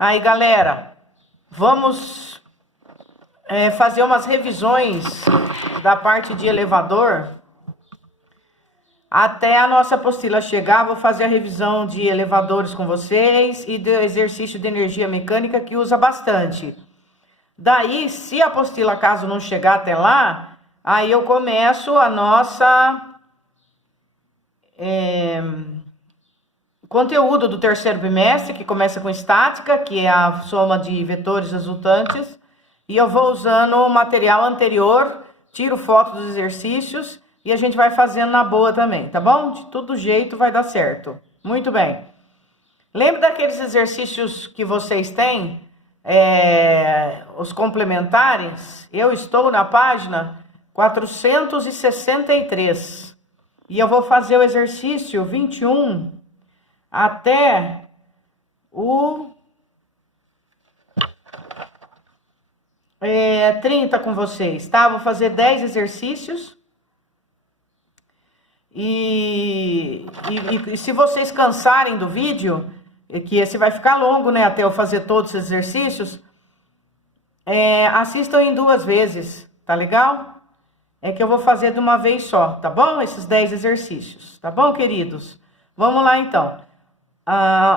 Aí, galera, vamos fazer umas revisões da parte de elevador. Até a nossa apostila chegar, vou fazer a revisão de elevadores com vocês e do exercício de energia mecânica que usa bastante. Daí, se a apostila, caso não chegar até lá, aí eu começo a nossa conteúdo do terceiro bimestre, que começa com estática, que é a soma de vetores resultantes. E eu vou usando o material anterior, tiro foto dos exercícios e a gente vai fazendo na boa também, tá bom? De todo jeito vai dar certo. Muito bem. Lembra daqueles exercícios que vocês têm, os complementares? Eu estou na página 463 e eu vou fazer o exercício 21 até o 30 com vocês, tá? Vou fazer 10 exercícios. E se vocês cansarem do vídeo, que esse vai ficar longo, né? Até eu fazer todos os exercícios, assistam em 2 vezes, tá legal? É que eu vou fazer de uma vez só, tá bom? Esses 10 exercícios, tá bom, queridos? Vamos lá, então.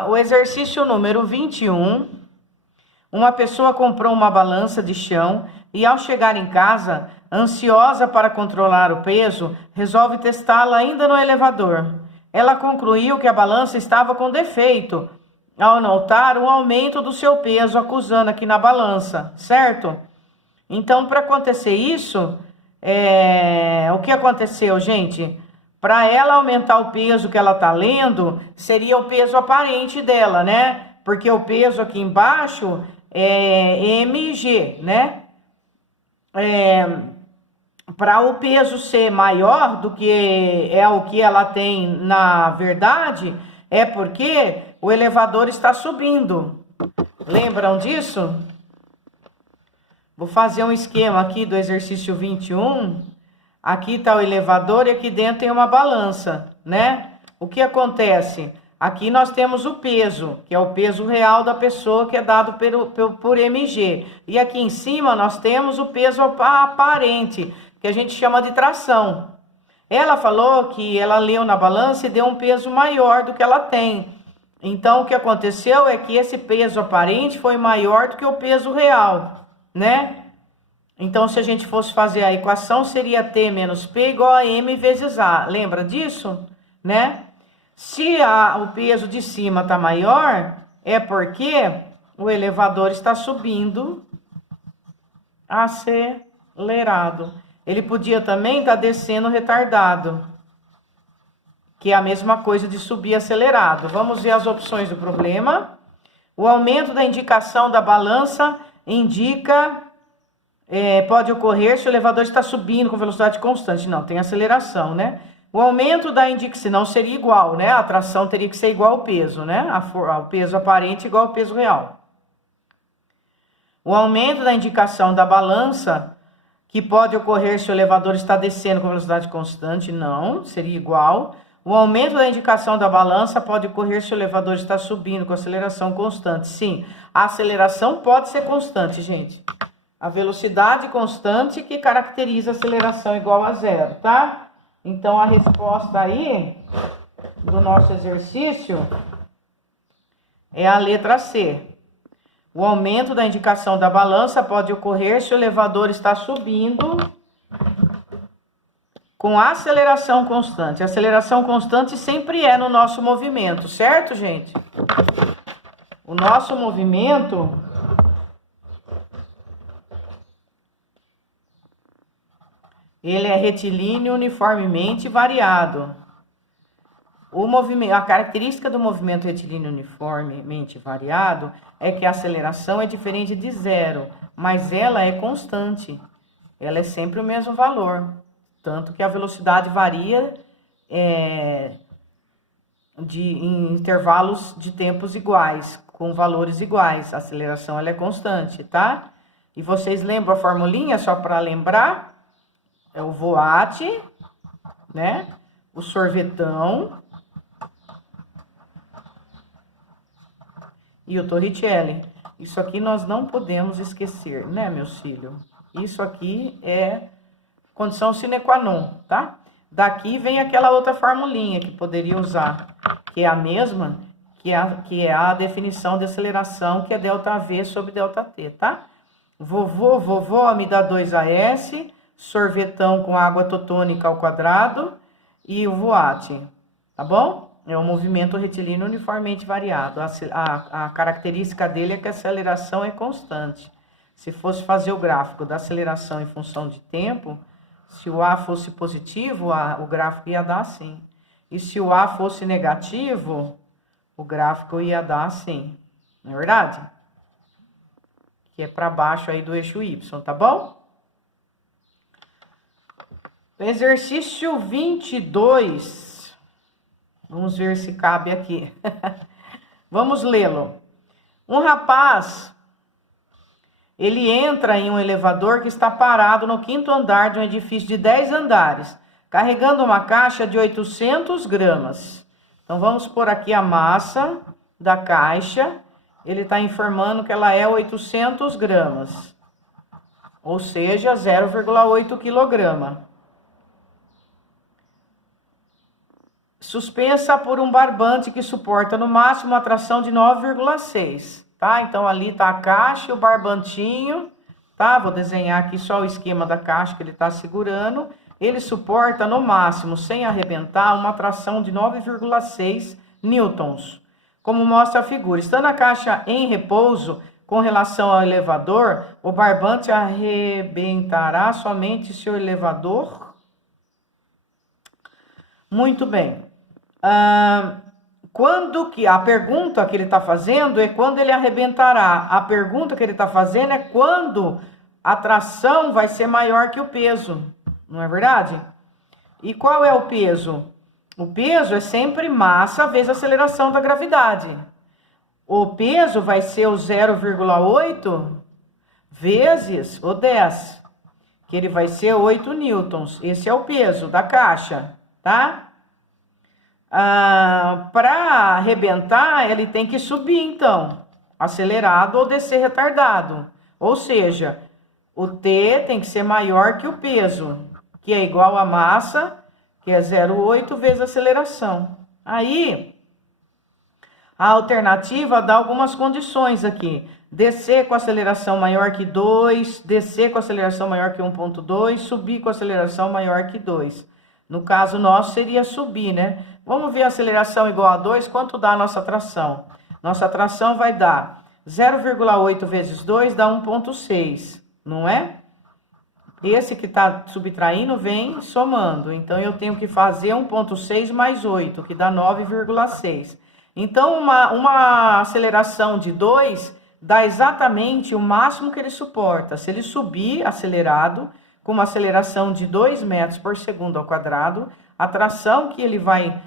O exercício número 21. Uma pessoa comprou uma balança de chão e, ao chegar em casa, ansiosa para controlar o peso, resolve testá-la ainda no elevador. Ela concluiu que a balança estava com defeito, ao notar um aumento do seu peso acusando aqui na balança, certo? Então, para acontecer isso, o que aconteceu, gente? Para ela aumentar o peso que ela está lendo, seria o peso aparente dela, né? Porque o peso aqui embaixo é mg, né? Para o peso ser maior do que é o que ela tem na verdade, é porque o elevador está subindo. Lembram disso? Vou fazer um esquema aqui do exercício 21. Aqui está o elevador e aqui dentro tem uma balança, né? O que acontece? Aqui nós temos o peso, que é o peso real da pessoa, que é dado por mg. E aqui em cima nós temos o peso aparente, que a gente chama de tração. Ela falou que ela leu na balança e deu um peso maior do que ela tem. Então, o que aconteceu é que esse peso aparente foi maior do que o peso real, né? Então, se a gente fosse fazer a equação, seria T menos P igual a M vezes A. Lembra disso? Né? Se o peso de cima está maior, é porque o elevador está subindo acelerado. Ele podia também estar descendo retardado, que é a mesma coisa de subir acelerado. Vamos ver as opções do problema. O aumento da indicação da balança indica... pode ocorrer se o elevador está subindo com velocidade constante. Não, tem aceleração, né? O aumento da indicação, senão seria igual, né? A tração teria que ser igual ao peso, né? O peso aparente igual ao peso real. O aumento da indicação da balança, que pode ocorrer se o elevador está descendo com velocidade constante, não, seria igual. O aumento da indicação da balança pode ocorrer se o elevador está subindo com aceleração constante. Sim, a aceleração pode ser constante, gente. A velocidade constante que caracteriza a aceleração igual a 0, tá? Então, a resposta aí do nosso exercício é a letra C. O aumento da indicação da balança pode ocorrer se o elevador está subindo com aceleração constante. A aceleração constante sempre é no nosso movimento, certo, gente? O nosso movimento... ele é retilíneo uniformemente variado. A característica do movimento retilíneo uniformemente variado é que a aceleração é diferente de 0, mas ela é constante. Ela é sempre o mesmo valor. Tanto que a velocidade varia em intervalos de tempos iguais, com valores iguais. A aceleração ela é constante, tá? E vocês lembram a formulinha, só para lembrar? É o voate, né? O sorvetão e o Torricelli. Isso aqui nós não podemos esquecer, né, meus filhos? Isso aqui é condição sine qua non, tá? Daqui vem aquela outra formulinha que poderia usar, que é a mesma, que é a definição de aceleração, que é ΔV sobre ΔT, tá? Vovó me dá 2AS, sorvetão com água totônica ao quadrado e o voate, tá bom? É um movimento retilíneo uniformemente variado. A característica dele é que a aceleração é constante. Se fosse fazer o gráfico da aceleração em função de tempo, se o A fosse positivo, o gráfico ia dar assim. E se o A fosse negativo, o gráfico ia dar assim. Não é verdade? Que é para baixo aí do eixo Y, tá bom? Exercício 22. Vamos ver se cabe aqui. Vamos lê-lo. Um rapaz, ele entra em um elevador que está parado no 5º andar de um edifício de 10 andares, carregando uma caixa de 800 gramas. Então, vamos pôr aqui a massa da caixa. Ele está informando que ela é 800 gramas, ou seja, 0,8 quilograma. Suspensa por um barbante que suporta no máximo uma tração de 9,6, tá? Então, ali está a caixa e o barbantinho, tá? Vou desenhar aqui só o esquema da caixa que ele está segurando. Ele suporta no máximo, sem arrebentar, uma tração de 9,6 newtons, como mostra a figura. Estando a caixa em repouso com relação ao elevador, o barbante arrebentará somente se o elevador... Muito bem. Quando que a pergunta que ele está fazendo é quando ele arrebentará. A pergunta que ele está fazendo é quando a tração vai ser maior que o peso, não é verdade? E qual é o peso? O peso é sempre massa vezes a aceleração da gravidade. O peso vai ser o 0,8 vezes o 10, que ele vai ser 8 newtons. Esse é o peso da caixa, tá? Para arrebentar, ele tem que subir, então, acelerado ou descer retardado. Ou seja, o T tem que ser maior que o peso, que é igual a massa, que é 0,8 vezes a aceleração. Aí, a alternativa dá algumas condições aqui. Descer com aceleração maior que 2, descer com aceleração maior que 1,2, subir com aceleração maior que 2. No caso nosso, seria subir, né? Vamos ver a aceleração igual a 2, quanto dá a nossa tração? Nossa tração vai dar 0,8 vezes 2 dá 1,6, não é? Esse que está subtraindo vem somando. Então, eu tenho que fazer 1,6 mais 8, que dá 9,6. Então, uma aceleração de 2 dá exatamente o máximo que ele suporta. Se ele subir acelerado, com uma aceleração de 2 metros por segundo ao quadrado, a tração que ele vai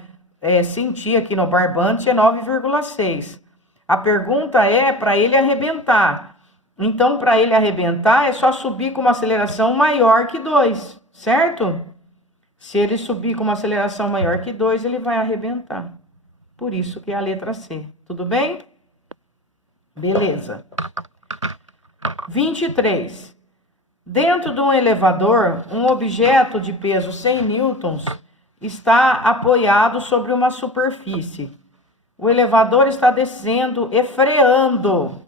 sentir aqui no barbante é 9,6. A pergunta é para ele arrebentar. Então, para ele arrebentar, é só subir com uma aceleração maior que 2, certo? Se ele subir com uma aceleração maior que 2, ele vai arrebentar. Por isso que é a letra C. Tudo bem? Beleza. 23. Dentro de um elevador, um objeto de peso 100 newtons está apoiado sobre uma superfície. O elevador está descendo e freando.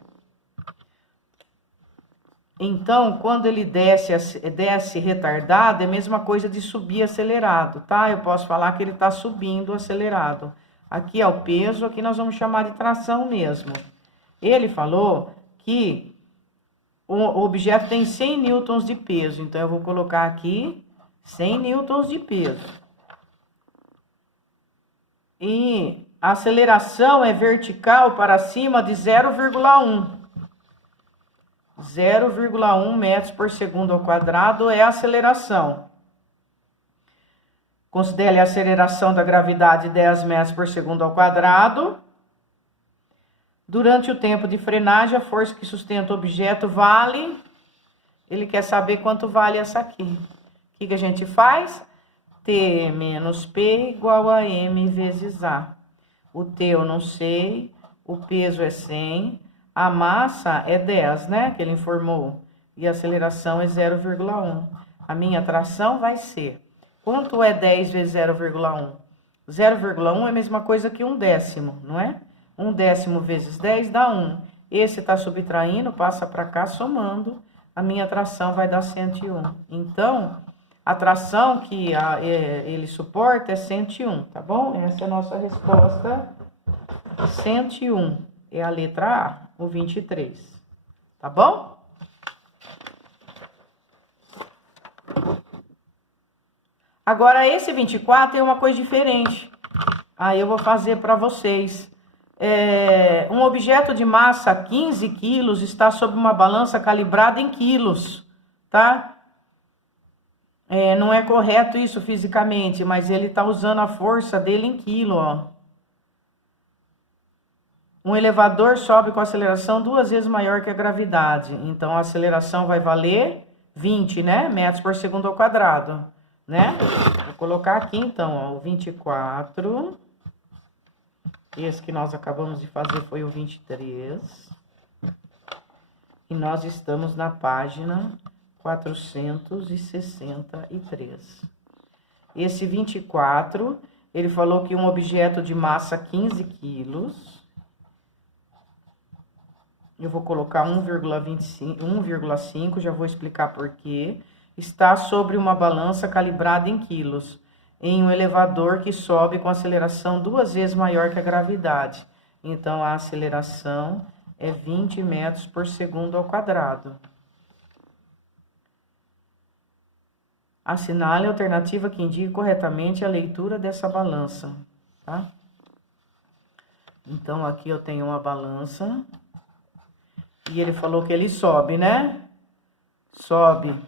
Então, quando ele desce retardado, é a mesma coisa de subir acelerado, tá? Eu posso falar que ele está subindo acelerado. Aqui é o peso, aqui nós vamos chamar de tração mesmo. Ele falou que o objeto tem 100 newtons de peso, então eu vou colocar aqui 100 newtons de peso. E a aceleração é vertical para cima de 0,1. 0,1 metros por segundo ao quadrado é a aceleração. Considere a aceleração da gravidade 10 metros por segundo ao quadrado. Durante o tempo de frenagem, a força que sustenta o objeto vale... Ele quer saber quanto vale essa aqui. O que a gente faz? T menos P igual a M vezes A. O T eu não sei, o peso é 100, a massa é 10, né? Que ele informou. E a aceleração é 0,1. A minha tração vai ser... Quanto é 10 vezes 0,1? 0,1 é a mesma coisa que 1/10, não é? 1/10 vezes 10 dá 1. Esse está subtraindo, passa para cá, somando. A minha tração vai dar 101. Então, a tração que ele suporta é 101, tá bom? Essa é a nossa resposta. 101 é a letra A, o 23. Tá bom? Agora, esse 24 é uma coisa diferente. Aí eu vou fazer para vocês. Um objeto de massa 15 quilos está sob uma balança calibrada em quilos, tá? Não é correto isso fisicamente, mas ele está usando a força dele em quilo, ó. Um elevador sobe com aceleração 2 vezes maior que a gravidade. Então, a aceleração vai valer 20, né? Metros por segundo ao quadrado, né? Vou colocar aqui, então, ó, o 24. Esse que nós acabamos de fazer foi o 23. E nós estamos na página 463. Esse 24, ele falou que um objeto de massa 15 quilos... Eu vou colocar 1,5, já vou explicar por quê. Está sobre uma balança calibrada em quilos, em um elevador que sobe com aceleração 2 vezes maior que a gravidade. Então, a aceleração é 20 metros por segundo ao quadrado. Assinale a alternativa que indique corretamente a leitura dessa balança, tá? Então, aqui eu tenho uma balança... E ele falou que ele sobe, né? Sobe.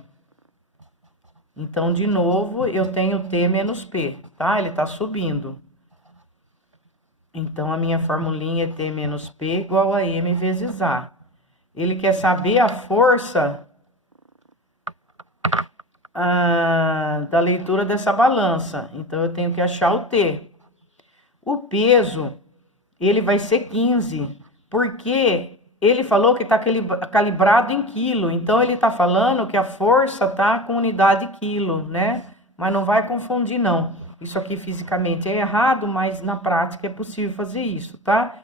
Então, de novo, eu tenho T menos P, tá? Ele tá subindo. Então, a minha formulinha é T menos P igual a M vezes A. Ele quer saber a força da leitura dessa balança. Então, eu tenho que achar o T. O peso, ele vai ser 15, porque... Ele falou que está calibrado em quilo, então ele está falando que a força está com unidade quilo, né? Mas não vai confundir, não. Isso aqui fisicamente é errado, mas na prática é possível fazer isso, tá?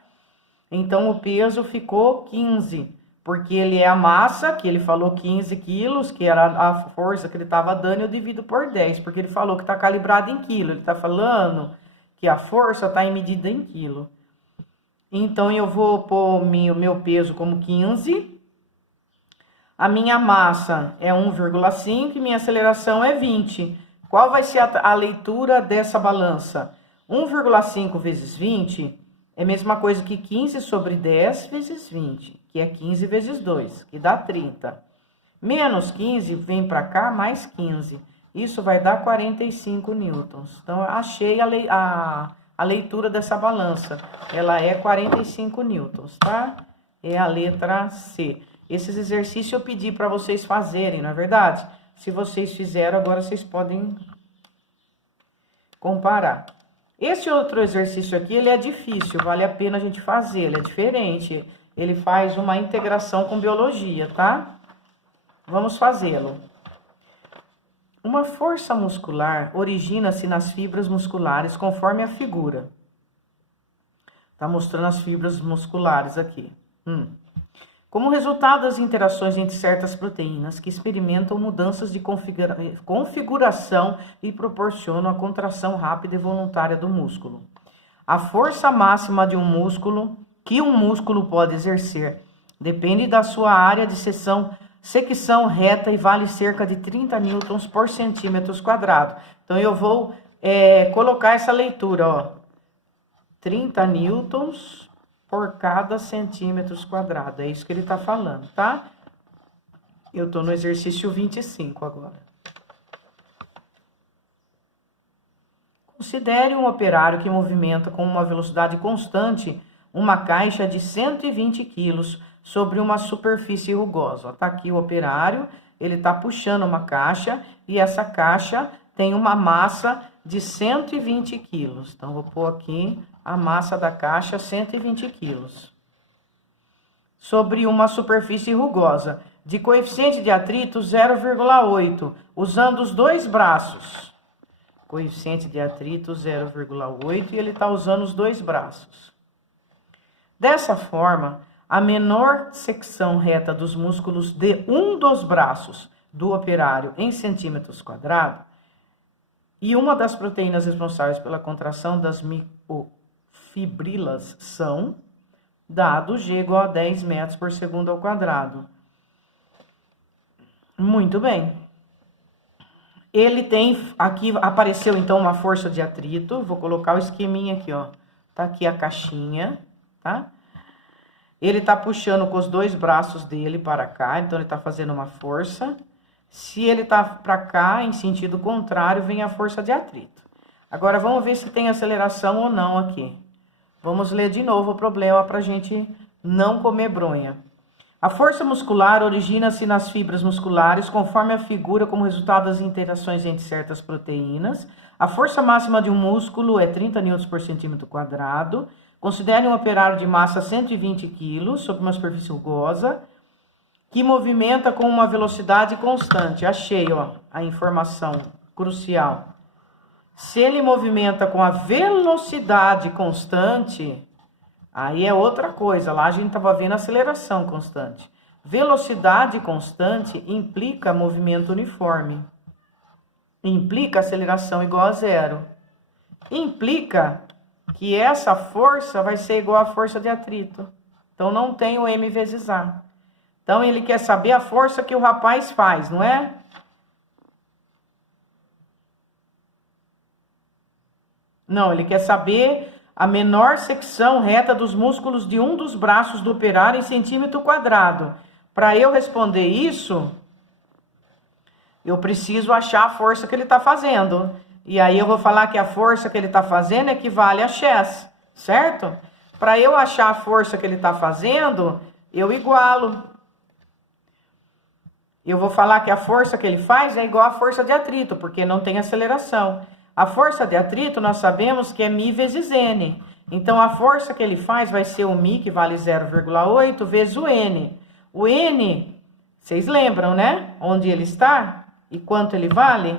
Então, o peso ficou 15, porque ele é a massa, que ele falou 15 quilos, que era a força que ele estava dando, eu divido por 10, porque ele falou que está calibrado em quilo. Ele está falando que a força está em medida em quilo. Então, eu vou pôr o meu peso como 15. A minha massa é 1,5 e minha aceleração é 20. Qual vai ser a leitura dessa balança? 1,5 vezes 20 é a mesma coisa que 15 sobre 10 vezes 20, que é 15 vezes 2, que dá 30. Menos 15 vem para cá, mais 15. Isso vai dar 45 newtons. Então, eu achei a leitura dessa balança, ela é 45 newtons, tá? É a letra C. Esses exercícios eu pedi para vocês fazerem, não é verdade? Se vocês fizeram, agora vocês podem comparar. Esse outro exercício aqui, ele é difícil, vale a pena a gente fazer, ele é diferente. Ele faz uma integração com biologia, tá? Vamos fazê-lo. Uma força muscular origina-se nas fibras musculares conforme a figura. Tá mostrando as fibras musculares aqui. Como resultado das interações entre certas proteínas que experimentam mudanças de configuração e proporcionam a contração rápida e voluntária do músculo. A força máxima de um músculo que um músculo pode exercer depende da sua área de secção reta e vale cerca de 30 newtons por centímetros quadrado. Então, eu vou colocar essa leitura, ó. 30 newtons por cada centímetros quadrado. É isso que ele está falando, tá? Eu estou no exercício 25 agora. Considere um operário que movimenta com uma velocidade constante uma caixa de 120 quilos sobre uma superfície rugosa. Tá aqui o operário, ele tá puxando uma caixa e essa caixa tem uma massa de 120 quilos. Então, vou pôr aqui a massa da caixa 120 quilos. Sobre uma superfície rugosa, de coeficiente de atrito 0,8, usando os dois braços. Coeficiente de atrito 0,8 e ele está usando os dois braços. Dessa forma, a menor secção reta dos músculos de um dos braços do operário em centímetros quadrados e uma das proteínas responsáveis pela contração das miofibrilas são dado G igual a 10 metros por segundo ao quadrado. Muito bem. Ele tem, aqui apareceu então uma força de atrito, vou colocar o esqueminha aqui, ó. Tá aqui a caixinha, tá? Ele tá puxando com os dois braços dele para cá, então ele tá fazendo uma força. Se ele tá para cá, em sentido contrário, vem a força de atrito. Agora vamos ver se tem aceleração ou não aqui. Vamos ler de novo o problema para a gente não comer bronha. A força muscular origina-se nas fibras musculares conforme a figura como resultado das interações entre certas proteínas. A força máxima de um músculo é 30 N por centímetro quadrado. Considere um operário de massa 120 kg sobre uma superfície rugosa que movimenta com uma velocidade constante. Achei, ó, a informação crucial. Se ele movimenta com a velocidade constante, aí é outra coisa. Lá a gente estava vendo aceleração constante. Velocidade constante implica movimento uniforme. Implica aceleração igual a zero. Implica que essa força vai ser igual à força de atrito. Então não tem o M vezes A. Então ele quer saber a força que o rapaz faz, não é? Não, ele quer saber a menor secção reta dos músculos de um dos braços do operário em centímetro quadrado. Para eu responder isso, eu preciso achar a força que ele está fazendo. E aí eu vou falar que a força que ele está fazendo equivale a X, certo? Para eu achar a força que ele está fazendo, eu igualo. Eu vou falar que a força que ele faz é igual à força de atrito, porque não tem aceleração. A força de atrito, nós sabemos que é μ vezes N. Então, a força que ele faz vai ser o μ, que vale 0,8, vezes o N. O N, vocês lembram, né? Onde ele está e quanto ele vale?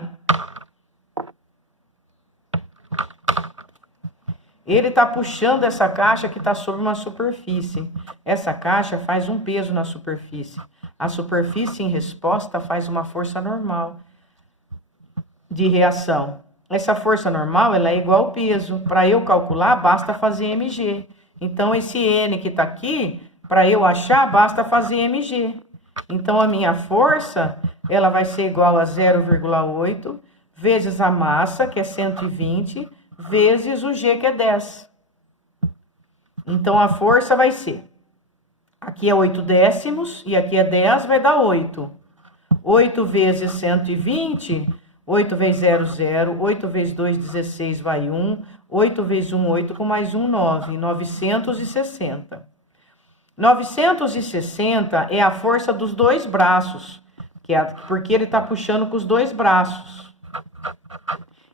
Ele está puxando essa caixa que está sobre uma superfície. Essa caixa faz um peso na superfície. A superfície, em resposta, faz uma força normal de reação. Essa força normal, ela é igual ao peso. Para eu calcular, basta fazer mg. Então, esse N que está aqui, para eu achar, basta fazer mg. Então, a minha força, ela vai ser igual a 0,8 vezes a massa, que é 120, vezes o G, que é 10. Então, a força vai ser... Aqui é 8 décimos e aqui é 10, vai dar 8. 8 vezes 120... 8 vezes 0, 0. 8 vezes 2, 16, vai 1. 8 vezes 1, 8, com mais 1, 9. 960. 960 é a força dos dois braços, porque ele está puxando com os dois braços.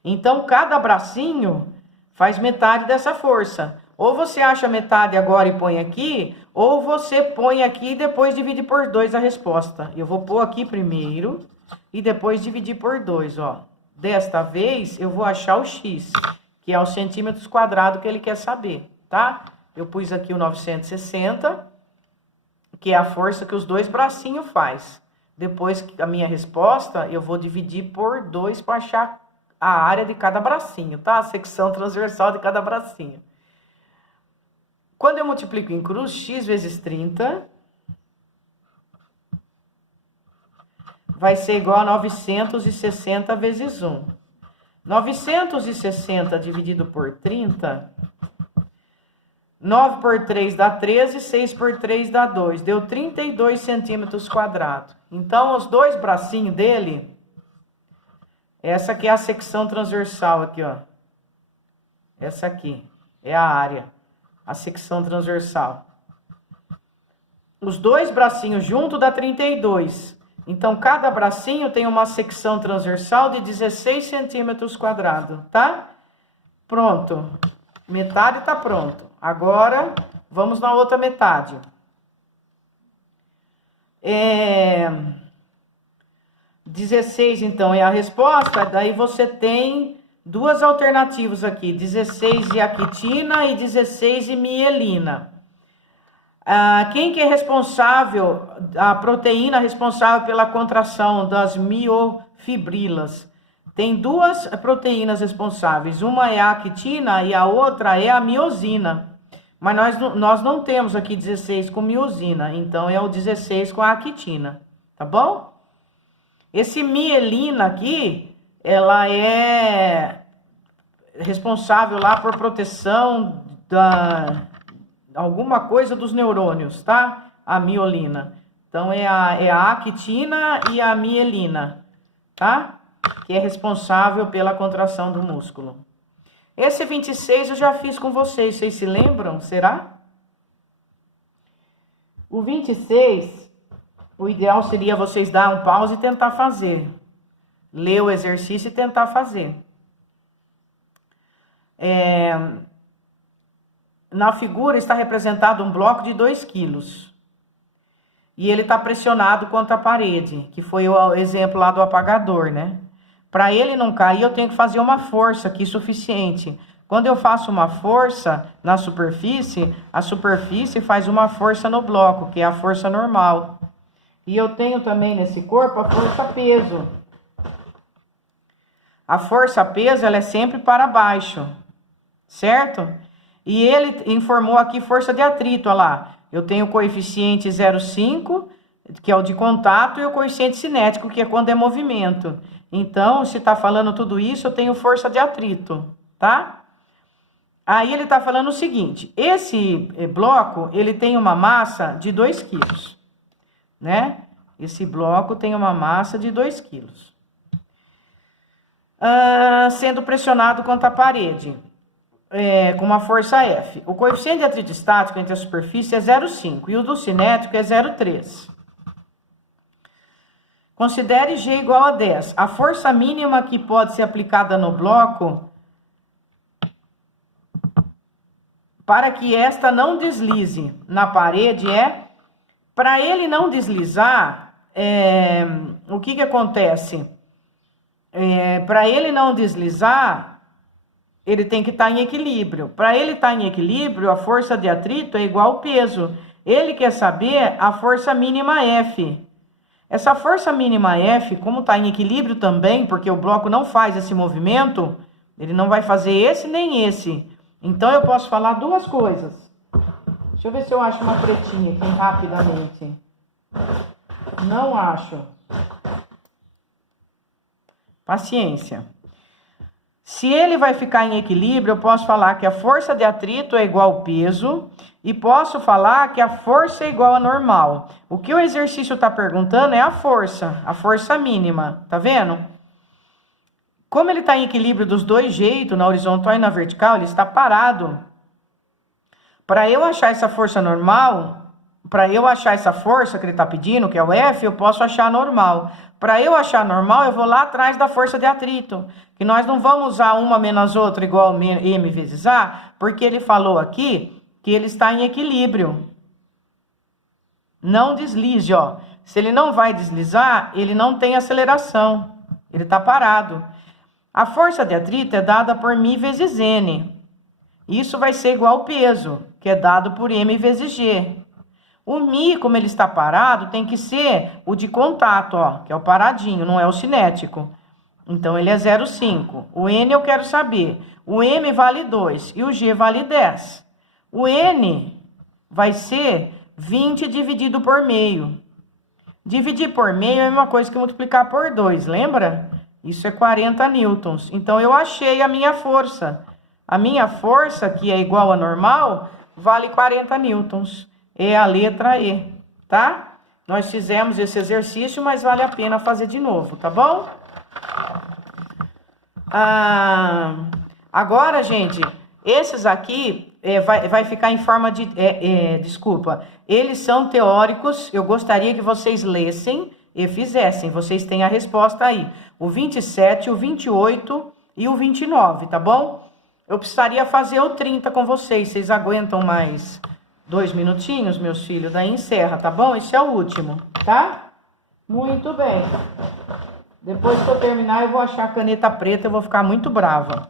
Então, cada bracinho faz metade dessa força. Ou você acha metade agora e põe aqui, ou você põe aqui e depois divide por 2 a resposta. Eu vou pôr aqui primeiro... E depois dividir por 2, ó. Desta vez, eu vou achar o X, que é os centímetros quadrados que ele quer saber, tá? Eu pus aqui o 960, que é a força que os dois bracinhos faz. Depois, a minha resposta, eu vou dividir por 2 para achar a área de cada bracinho, tá? A secção transversal de cada bracinho. Quando eu multiplico em cruz, X vezes 30... vai ser igual a 960 vezes 1. 960 dividido por 30, 9 por 3 dá 13, 6 por 3 dá 2. Deu 32 centímetros quadrados. Então, os dois bracinhos dele, essa aqui é a secção transversal aqui, ó. Essa aqui é a área, a secção transversal. Os dois bracinhos juntos dá 32. Então, cada bracinho tem uma secção transversal de 16 centímetros quadrados, tá? Pronto. Metade tá pronto. Agora, vamos na outra metade. 16, então, é a resposta. Daí você tem duas alternativas aqui. 16 iaquitina e 16 mielina. Quem que é responsável, a proteína responsável pela contração das miofibrilas? Tem duas proteínas responsáveis. Uma é a actina e a outra é a miosina. Mas nós não temos aqui 16 com miosina, então é o 16 com a actina, tá bom? Esse mielina aqui, ela é responsável lá por proteção da alguma coisa dos neurônios, tá? A miolina. Então é a actina e a mielina, tá? Que é responsável pela contração do músculo. Esse 26 eu já fiz com vocês se lembram? Será? O 26, o ideal seria vocês dar um pause e tentar fazer. Ler o exercício e tentar fazer. Na figura está representado um bloco de 2 quilos. E ele está pressionado contra a parede, que foi o exemplo lá do apagador, né? Para ele não cair, eu tenho que fazer uma força aqui suficiente. Quando eu faço uma força na superfície, a superfície faz uma força no bloco, que é a força normal. E eu tenho também nesse corpo a força-peso. A força-peso, ela é sempre para baixo, certo? E ele informou aqui força de atrito, olha lá. Eu tenho o coeficiente 0,5, que é o de contato, e o coeficiente cinético, que é quando é movimento. Então, se está falando tudo isso, eu tenho força de atrito, tá? Aí ele está falando o seguinte, esse bloco, ele tem uma massa de 2 quilos, né? Esse bloco tem uma massa de 2 quilos. Sendo pressionado contra a parede, com uma força F. O coeficiente de atrito estático entre a superfície é 0,5 e o do cinético é 0,3. Considere G igual a 10. A força mínima que pode ser aplicada no bloco para que esta não deslize na parede para ele não deslizar, o que acontece? Para ele não deslizar, ele tem que estar em equilíbrio. Para ele estar em equilíbrio, a força de atrito é igual ao peso. Ele quer saber a força mínima F. Essa força mínima F, como está em equilíbrio também, porque o bloco não faz esse movimento, ele não vai fazer esse nem esse. Então, eu posso falar duas coisas. Deixa eu ver se eu acho uma pretinha aqui rapidamente. Não acho. Paciência. Se ele vai ficar em equilíbrio, eu posso falar que a força de atrito é igual ao peso e posso falar que a força é igual a normal. O que o exercício está perguntando é a força mínima, tá vendo? Como ele está em equilíbrio dos dois jeitos, na horizontal e na vertical, ele está parado. Para eu achar essa força normal, para eu achar essa força que ele está pedindo, que é o F, eu posso achar normal. Para eu achar normal, eu vou lá atrás da força de atrito, que nós não vamos usar uma menos outra igual a M vezes A, porque ele falou aqui que ele está em equilíbrio. Não deslize, ó. Se ele não vai deslizar, ele não tem aceleração, ele está parado. A força de atrito é dada por μ vezes N. Isso vai ser igual ao peso, que é dado por M vezes G. O μ, como ele está parado, tem que ser o de contato, ó, que é o paradinho, não é o cinético. Então, ele é 0,5. O N eu quero saber. O M vale 2 e o G vale 10. O N vai ser 20 dividido por meio. Dividir por meio é a mesma coisa que multiplicar por 2, lembra? Isso é 40 newtons. Então, eu achei a minha força. A minha força, que é igual a normal, vale 40 newtons. É a letra E, tá? Nós fizemos esse exercício, mas vale a pena fazer de novo, tá bom? Agora, gente, esses aqui vai ficar em forma de... desculpa, eles são teóricos, eu gostaria que vocês lessem e fizessem. Vocês têm a resposta aí. O 27, o 28 e o 29, tá bom? eu precisaria fazer o 30 com vocês. Vocês aguentam mais 2 minutinhos, meus filhos? Daí encerra, tá bom? Esse é o último, tá? Muito bem. Depois que eu terminar, eu vou achar a caneta preta, eu vou ficar muito brava.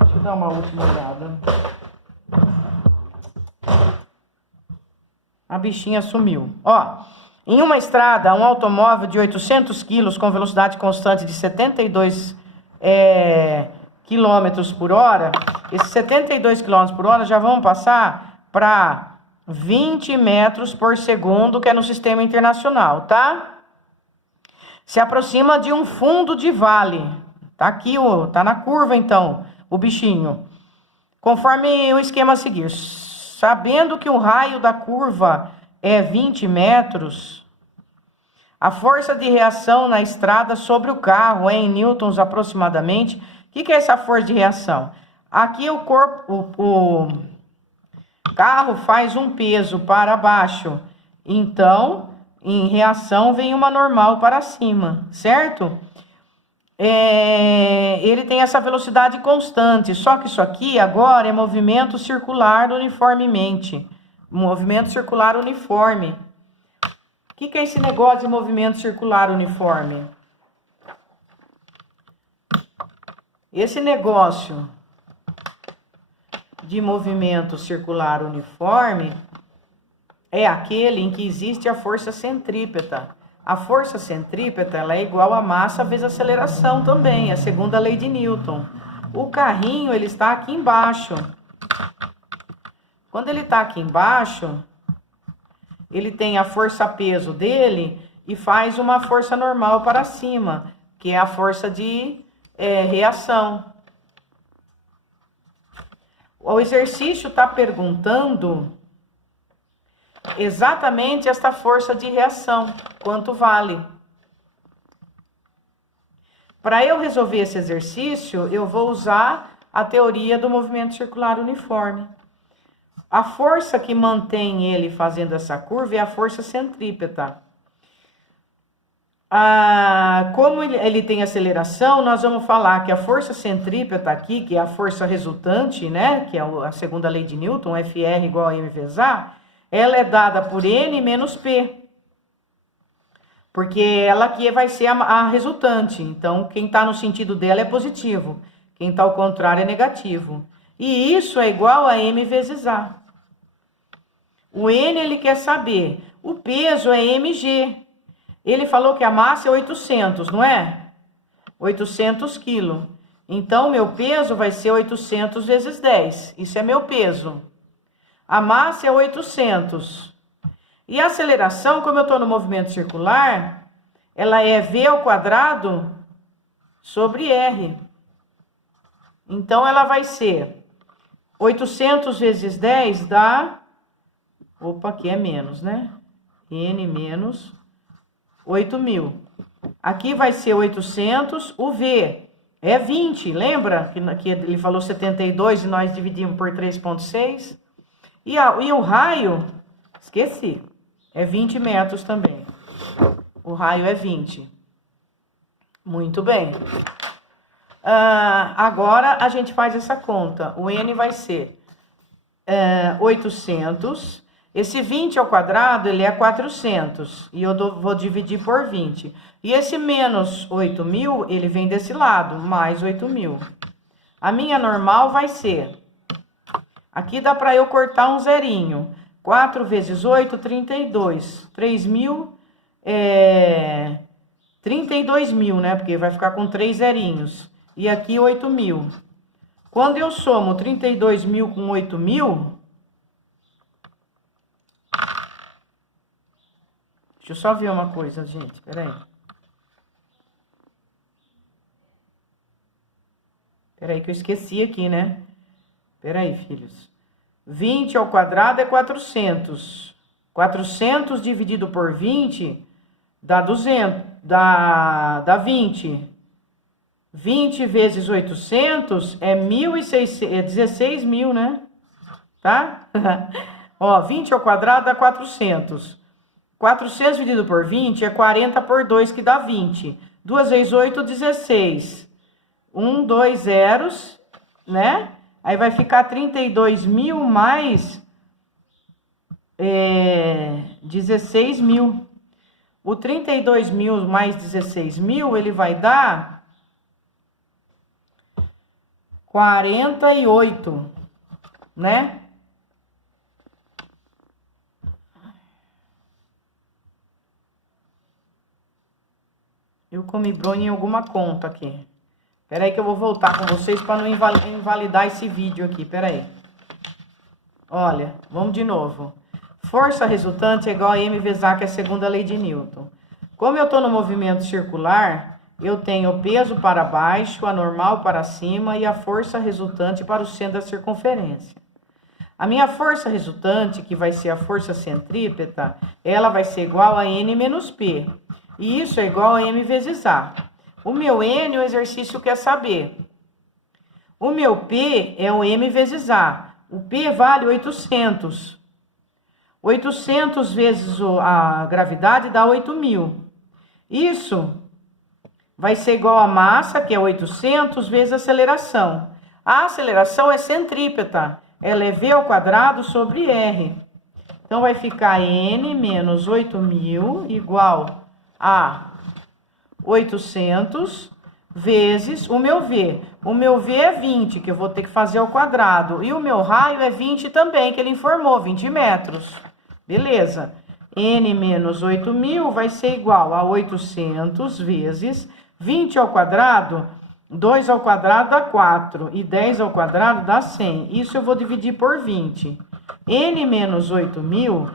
Deixa eu dar uma última olhada. A bichinha sumiu. Ó, em uma estrada, um automóvel de 800 quilos com velocidade constante de 72 quilômetros por hora, esses 72 quilômetros por hora já vão passar para 20 metros por segundo, que é no sistema internacional, tá? Se aproxima de um fundo de vale. Tá aqui, tá na curva, então, o bichinho. Conforme o esquema a seguir. Sabendo que o raio da curva é 20 metros, a força de reação na estrada sobre o carro é em newtons aproximadamente. O que é essa força de reação? Aqui o carro faz um peso para baixo, então em reação vem uma normal para cima, certo? Ele tem essa velocidade constante, só que isso aqui agora é movimento circular uniformemente. Movimento circular uniforme. O que é esse negócio de movimento circular uniforme? Esse negócio de movimento circular uniforme é aquele em que existe a força centrípeta. A força centrípeta ela é igual a massa vezes aceleração também, a segunda lei de Newton. O carrinho ele está aqui embaixo. Quando ele está aqui embaixo, ele tem a força-peso dele e faz uma força normal para cima, que é a força de reação. O exercício está perguntando exatamente esta força de reação, quanto vale. Para eu resolver esse exercício, eu vou usar a teoria do movimento circular uniforme. A força que mantém ele fazendo essa curva é a força centrípeta. Como ele tem aceleração, nós vamos falar que a força centrípeta aqui, que é a força resultante, né, que é a segunda lei de Newton, FR igual a M vezes A, ela é dada por N menos P. Porque ela aqui vai ser a resultante. Então, quem está no sentido dela é positivo. Quem está ao contrário é negativo. E isso é igual a M vezes A. O N ele quer saber. O peso é mg. Ele falou que a massa é 800, não é? 800 quilos. Então, meu peso vai ser 800 vezes 10. Isso é meu peso. A massa é 800. E a aceleração, como eu estou no movimento circular, ela é V ao quadrado sobre R. Então, ela vai ser 800 vezes 10 dá... Opa, aqui é menos, né? N menos 8.000. Aqui vai ser 800, o V é 20, lembra? Que ele falou 72 e nós dividimos por 3,6. E o raio, esqueci, é 20 metros também. O raio é 20. Muito bem. Agora a gente faz essa conta. O N vai ser 800. Esse 20 ao quadrado, ele é 400. E eu vou dividir por 20. E esse menos 8.000, ele vem desse lado, mais 8.000. A minha normal vai ser... Aqui dá para eu cortar um zerinho. 4 vezes 8, 32. 3.000, 32.000, né? Porque vai ficar com 3 zerinhos. E aqui 8.000. Quando eu somo 32.000 com 8.000... Deixa eu só ver uma coisa, gente. Peraí. Peraí que eu esqueci aqui, né? Peraí, filhos. 20 ao quadrado é 400. 400 dividido por 20 dá 200. Dá 20. 20 vezes 800 é 1.600, é 16.000, né? Tá? Ó, 20 ao quadrado dá 400. 400 dividido por 20 é 40 por 2, que dá 20. 2 vezes 8, 16. 2 zeros, né? Aí vai ficar 32.000 mais 16.000. O 32.000 mais 16.000, ele vai dar 48, né? Eu comi bronha em alguma conta aqui. Pera aí que eu vou voltar com vocês para não invalidar esse vídeo aqui. Pera aí. Olha, vamos de novo. Força resultante é igual a m vezes a, que é a segunda lei de Newton. Como eu estou no movimento circular, eu tenho o peso para baixo, a normal para cima e a força resultante para o centro da circunferência. A minha força resultante, que vai ser a força centrípeta, ela vai ser igual a N menos P. E isso é igual a M vezes A. O meu N, o exercício quer saber. O meu P é o M vezes A. O P vale 800. 800 vezes a gravidade dá 8.000. Isso vai ser igual a massa, que é 800, vezes a aceleração. A aceleração é centrípeta. Ela é V ao quadrado sobre R. Então, vai ficar N menos 8.000 igual a 800 vezes o meu V. O meu V é 20, que eu vou ter que fazer ao quadrado. E o meu raio é 20 também, que ele informou, 20 metros. Beleza. N menos 8.000 vai ser igual a 800 vezes 20 ao quadrado. 2 ao quadrado dá 4. E 10 ao quadrado dá 100. Isso eu vou dividir por 20. N menos 8.000